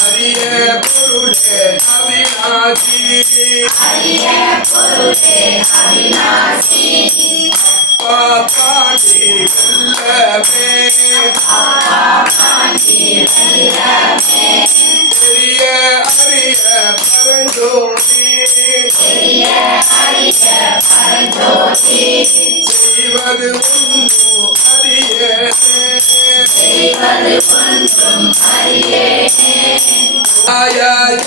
அரிய பொருளே அவிநாசி அரிய பொருளே அவிநாசி அப்பா பாண்டி வெல்லமே அப்பா பாண்டி வெல்லமே பெரிய அரிய பரந்தோடி பெரிய அரிய பரந்தோடி செய்வது அறியேனே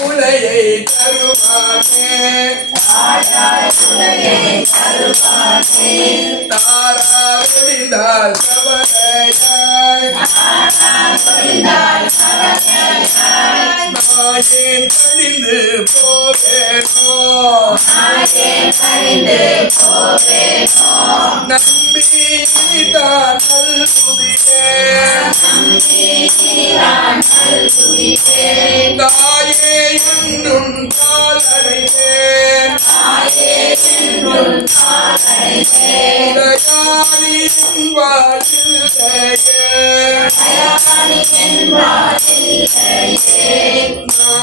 உலையை தருவானே தாரா விழிந்தால் சவனையாய் நாயேன் கழிந்து போவேனோ நம்பி தான் தாயே என்றும் காலடைந்தேன் தயாரின் வாயில்லையே நாயே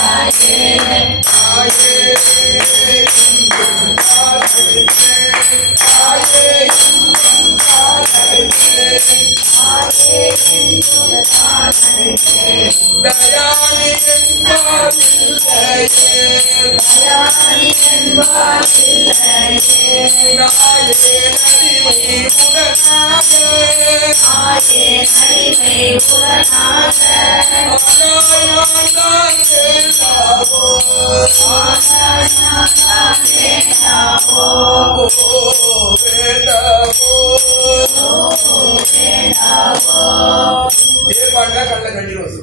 இல்லையே. ஆயே நடிமை உடனாக ஆனாய் ఏ పండుగ కళ్ళ గండి రోజు